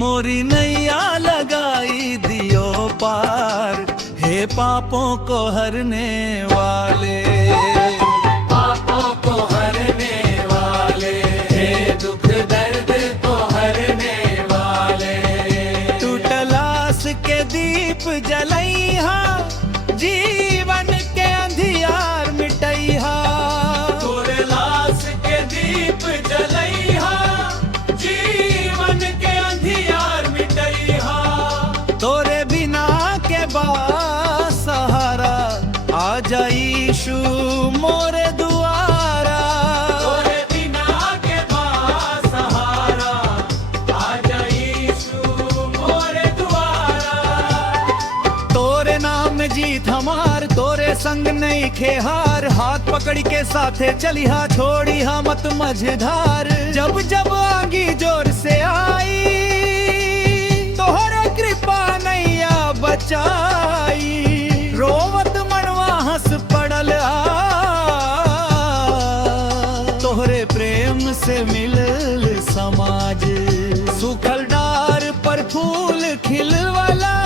मोरी नैया लगाई दियो पार, हे पापों को हरने वाले, पापों को हरने वाले, हे दुख दर्द को हरने वाले। टूटल आस के दीप जलैहा, जीवन के अंधियार मिटैहा। टूटल आस के दीप जलैहा, जीवन के अंधियार मिटैहा। तोरे बिना के सहारा, आ जा यीशु मोरे दुआरा। तोरे बिना के सहारा, आ जा यीशु मोरे दुआरा। तोरे नाम में जीत हमार, तोरे संग नहीं खेहार। हाथ पकड़ के साथे चलिहा, छोड़ी हा मत मझधार। जब जब आगी जोर से आई, तोहरे कृपा नैया बचाई। रोवत मनवा हंस पड़ल तोहरे प्रेम से मिलल समाज। सूखल डार पर फूल खिलवाला,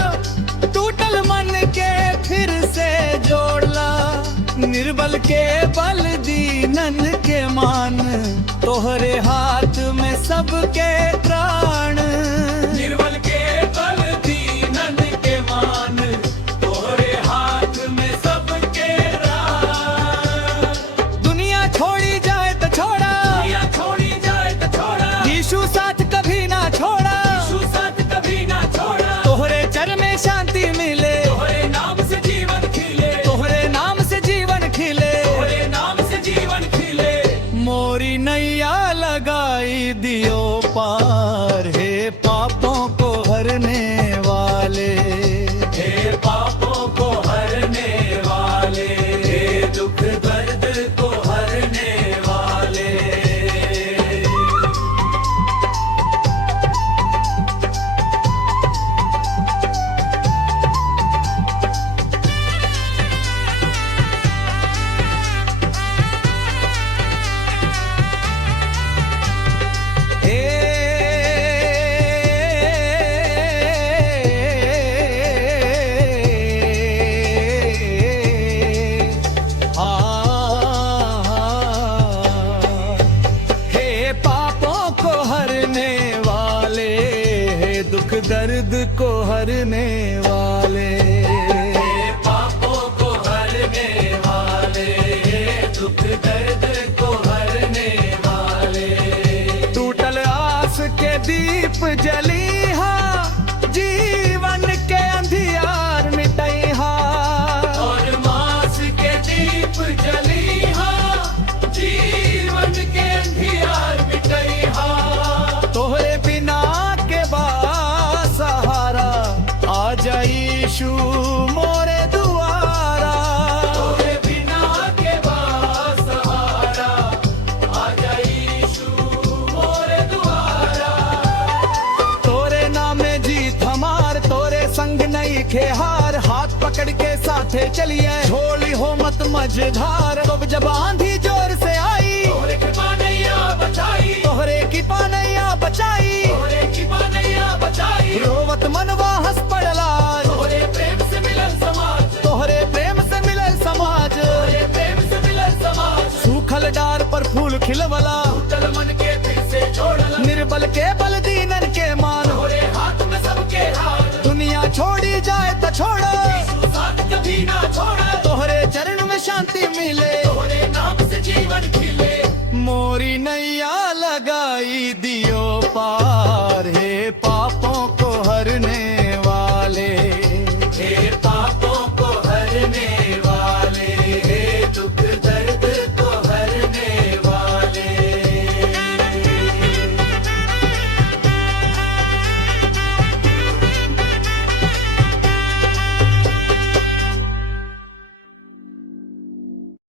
टूटल मन के फिर से जोड़ला। निर्बल के बल दीनन के मान, तोहरे हाथ में सबके प्राण। निर्बल के बल दीनन के मान, तोहरे हाथ में सबके प्राण। दुनिया छोड़ी जाए तो छोड़ा, दुनिया छोड़ी जाए तो छोड़ा, यीशु साथ कभी ना छोड़ा। यीशु साथ कभी ना छोड़ा। तोहरे चरण में शांति मिले, तोहरे नाम से जीवन खिले, तोहरे नाम से जीवन खिले। तोहरे नाम से जीवन खिले। मोरी नैया लगाई दियो पार, हे पापों को हरने वाले, हे पापों को हरने वाले, हे दुख दर्द को हरने वाले। दर्द को हरने वाले, हे पापों को हरने वाले, हे दुख दर्द को हरने वाले। टूटल आस के दीप जलीहा, जीवन के अंधियार मिटैहा। और मास के दीप जलीहा, जीवन के अंधियार मिटैहा। तोहरे बिना के सहारा, आ जा यीशु मोरे दुआरा। तोरे बिना के सहारा, आ जा यीशु मोरे दुआरा। तोरे नाम में जीत हमार, तोरे संग नहीं खेहार। हाथ पकड़ के साथे चलिए, झोली हो मत मझधार। तो जब आंधी जोर से आई, तोरे कृपा नैया बचाई, तोहरे कृपा नैया बचाई। तोरे कृपा नैया बचाई। रोवत मनवा हंस पड़ला, तोरे प्रेम से मिलन समाज, तोहरे प्रेम से मिलल समाज। तोरे प्रेम से मिलन समाज। सूखल डार पर फूल खिलवला, टूटल मन के फिर से जोड़ला। निर्बल के बल दीनन के मान। तोरे हाथ में सबके हाथ, दुनिया छोड़ी जाए तो छोड़ा, यीशु साथ कभी ना छोड़ा। तोहरे चरण में शांति मिले।